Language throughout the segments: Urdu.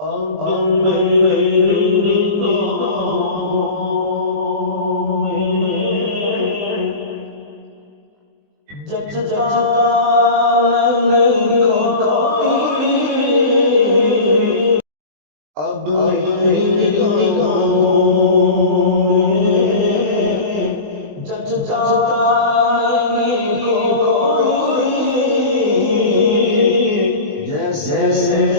اب میری نگاہوں میں جچتا نہیں کوئی، اب میری نگاہوں میں جچتا نہیں کوئی، جیسے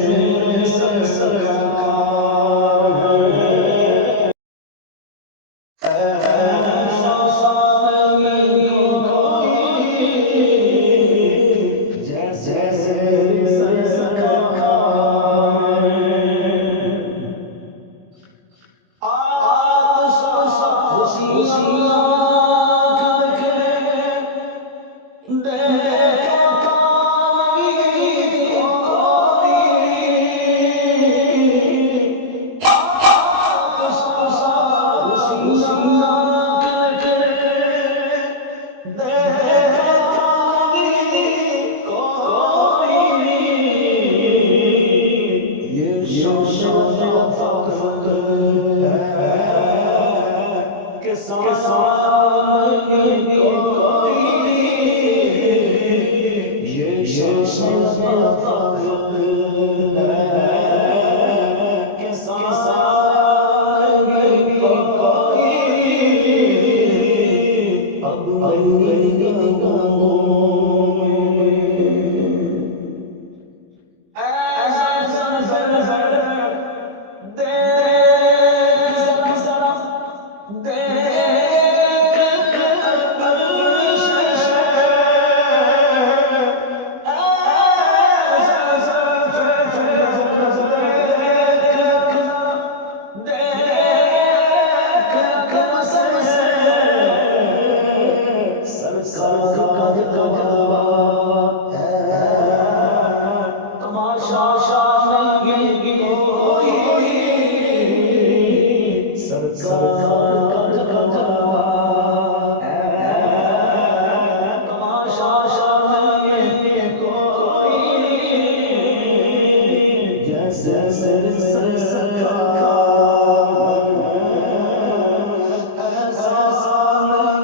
میرے سرکار ہیں، ایسا نہیں کوئی، جیسے میرے سرکار ہیں۔ آتش خوشیاں کرے دیکھا نہیں کوئی، آتش خوشیاں کرے دیکھا نہیں کوئی، یہ شان لطافت ہے کہ سایہ نہیں کوئی، یہ شان لطافت ہے کہ سایہ نہیں کوئی، اب میری نگاہوں میں اے زر دیکھ ذرا، دیکھ تپش ہے، اے زر دیکھ ذرا، دیکھ تپش ہے، سرکار کا جلوہ ہے، تماشا نہیں کوئی، سرکار کا جلوہ ہے، تماشا نہیں کوئی، جیسے میرے سرکار ہیں، ایسا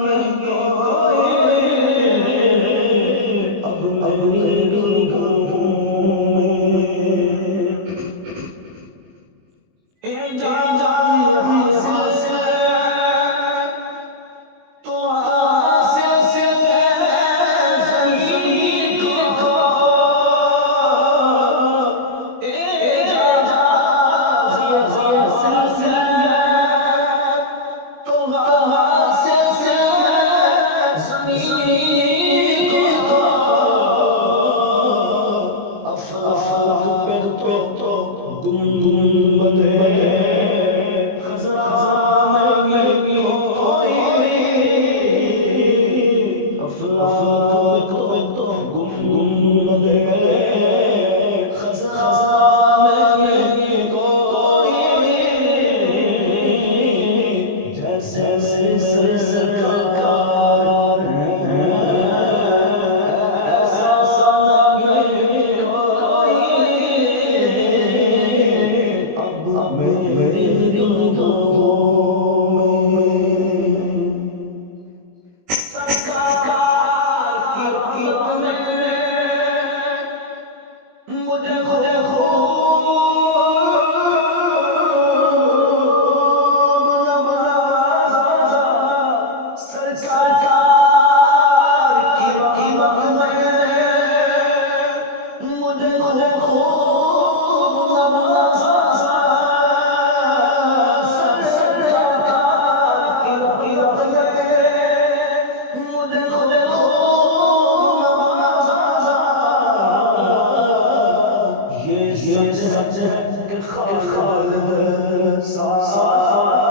نہیں کوئی، اب میری نگاہوں میں اعجاز حاصل ہے، تو حاصل ہے زمین کو، اعجاز حاصل ہے، تو حاصل ہے زمین کو، افلاک پہ تو گنبدِ خضرا نہیں کوئی، افلاک پہ تو گنبدِ خضرا نہیں کوئی، جیسے میرے سرکار ہیں، ایسا نہیں کوئی، اب میری نگاہوں میں سرکار کی رحمت نے مجھے خوب نوازا، سرکار کی رحمت نے مجھے خوب نوازا، سرکار کی رحمت نے مجھے خوب نوازا، یہ سچ ہے کہ خالد ساتھ